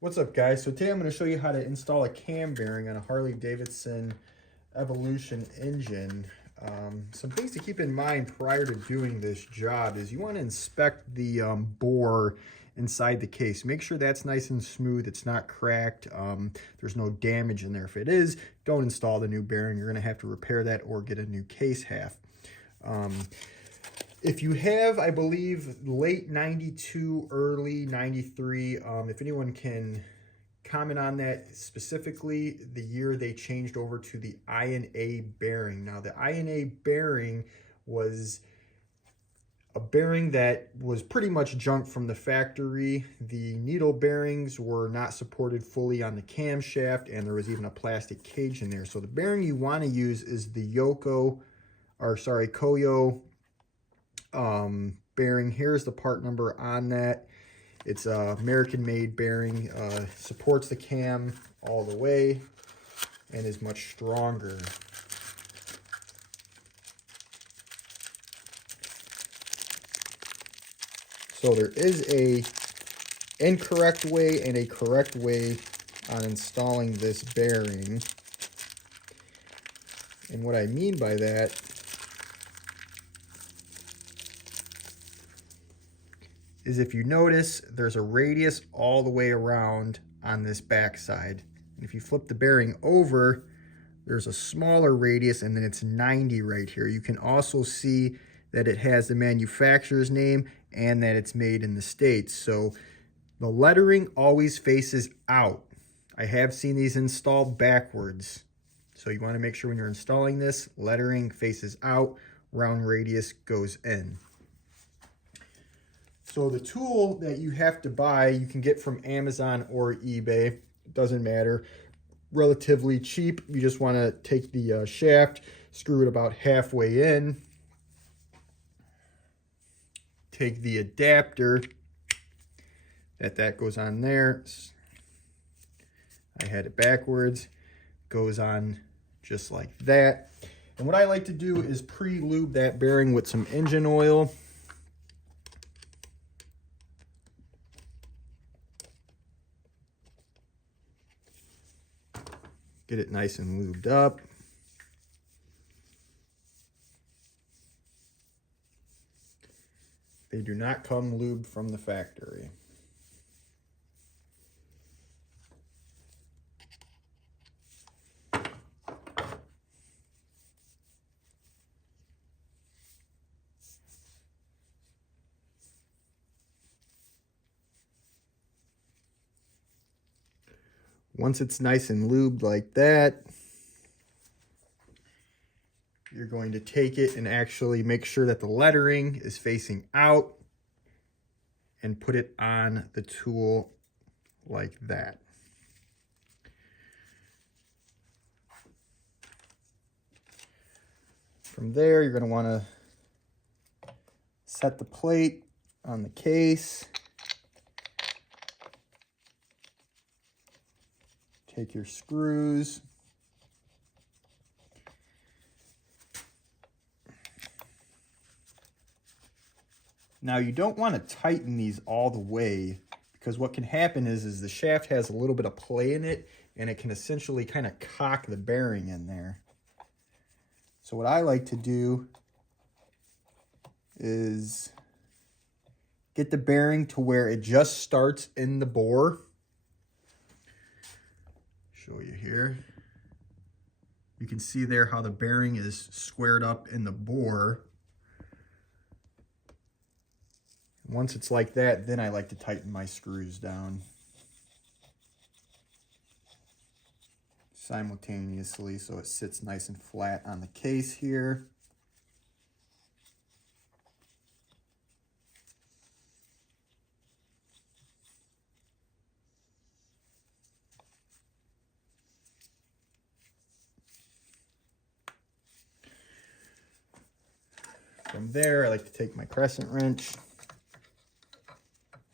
What's up, guys? So today I'm going to show you how to install a cam bearing on a Harley Davidson Evolution engine. Some things to keep in mind prior to doing this job is you want to inspect the bore inside the case. Make sure that's nice and smooth, it's not cracked, there's no damage in there. If it is, don't install the new bearing. You're going to have to repair that or get a new case half. If you have, I believe, late 92, early 93, if anyone can comment on that, specifically the year they changed over to the I&A bearing. Now, the I&A bearing was a bearing that was pretty much junk from the factory. The needle bearings were not supported fully on the camshaft, and there was even a plastic cage in there. So the bearing you want to use is the Koyo bearing. Here's the part number on that. It's a American-made bearing, supports the cam all the way and is much stronger. So there is a incorrect way and a correct way on installing this bearing. And what I mean by that is, if you notice, there's a radius all the way around on this back side. And if you flip the bearing over, there's a smaller radius, and then it's 90 right here. You can also see that it has the manufacturer's name and that it's made in the States. So the lettering always faces out. I have seen these installed backwards. So you want to make sure when you're installing this, lettering faces out, round radius goes in. So the tool that you have to buy, you can get from Amazon or eBay. It doesn't matter. Relatively cheap. You just want to take the shaft, screw it about halfway in. Take the adapter that goes on there. I had it backwards. Goes on just like that. And what I like to do is pre-lube that bearing with some engine oil. Get it nice and lubed up. They do not come lubed from the factory. Once it's nice and lubed like that, you're going to take it and actually make sure that the lettering is facing out and put it on the tool like that. From there, you're going to want to set the plate on the case. Take your screws. Now, you don't want to tighten these all the way, because what can happen is the shaft has a little bit of play in it, and it can essentially kind of cock the bearing in there. So what I like to do is get the bearing to where it just starts in the bore. Show you here. You can see there how the bearing is squared up in the bore. Once it's like that, then I like to tighten my screws down simultaneously so it sits nice and flat on the case here. From there, I like to take my crescent wrench.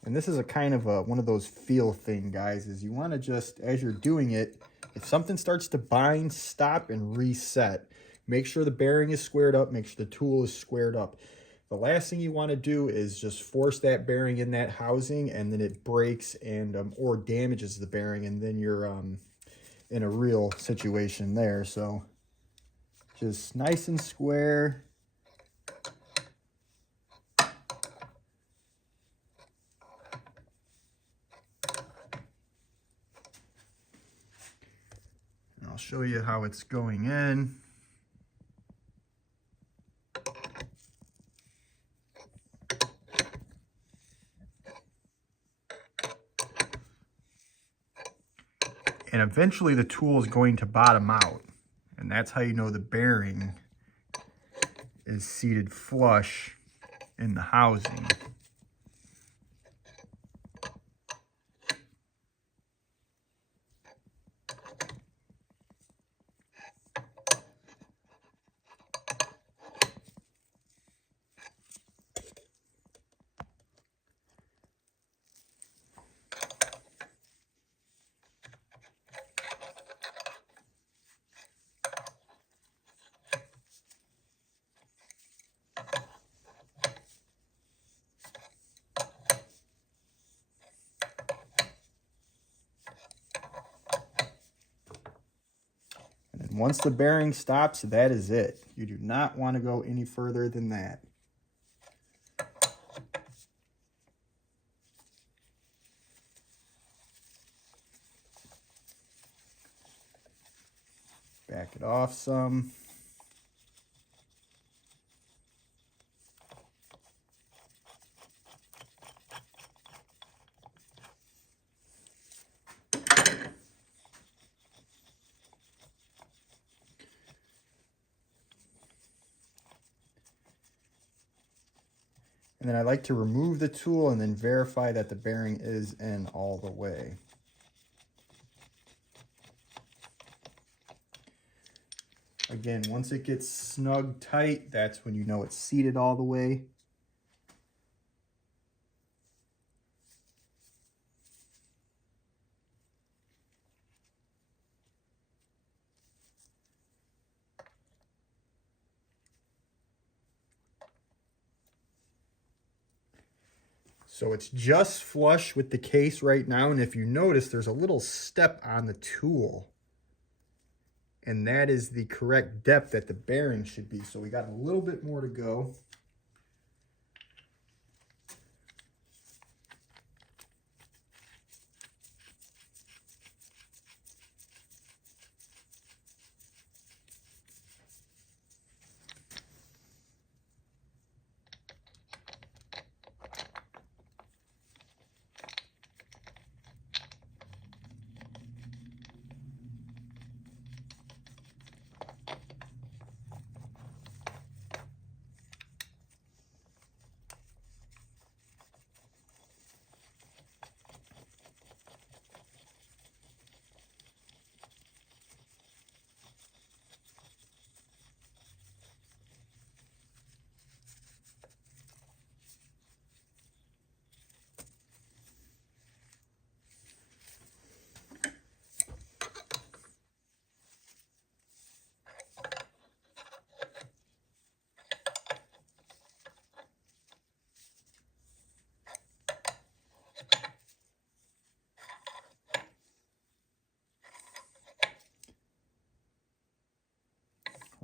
And this is a kind of one of those feel thing, guys, is you want to just, as you're doing it, if something starts to bind, stop and reset. Make sure the bearing is squared up. Make sure the tool is squared up. The last thing you want to do is just force that bearing in that housing, and then it breaks and or damages the bearing, and then you're in a real situation there. So just nice and square. And I'll show you how it's going in. And eventually the tool is going to bottom out. And that's how you know the bearing is seated flush in the housing. Once the bearing stops, that is it. You do not want to go any further than that. Back it off some. And then I like to remove the tool and then verify that the bearing is in all the way. Again, once it gets snug tight, that's when you know it's seated all the way. So it's just flush with the case right now, and if you notice, there's a little step on the tool. And that is the correct depth that the bearing should be. So we got a little bit more to go.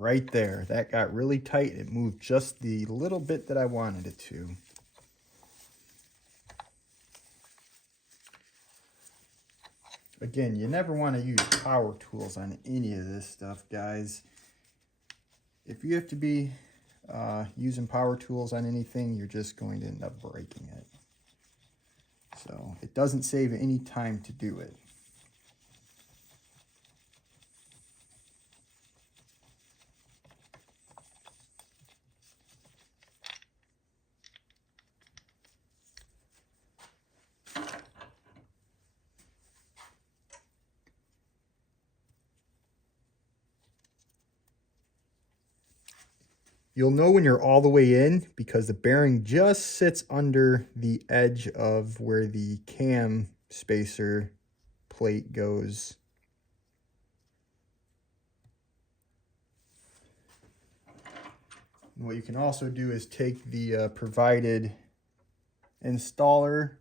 Right there, that got really tight. It moved just the little bit that I wanted it to. Again, you never want to use power tools on any of this stuff, guys. If you have to be using power tools on anything, you're just going to end up breaking it. So it doesn't save any time to do it. You'll know when you're all the way in because the bearing just sits under the edge of where the cam spacer plate goes. And what you can also do is take the provided installer,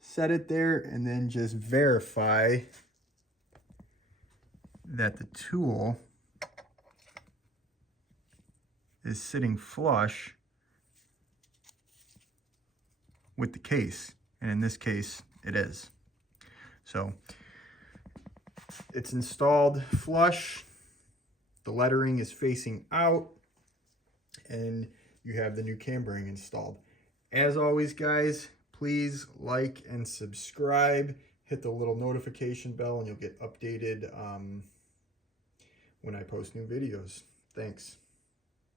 set it there, and then just verify that the tool is sitting flush with the case. And in this case, it is. So it's installed flush, the lettering is facing out, and you have the new cam bearing installed. As always, guys, please like and subscribe. Hit the little notification bell and you'll get updated when I post new videos. Thanks.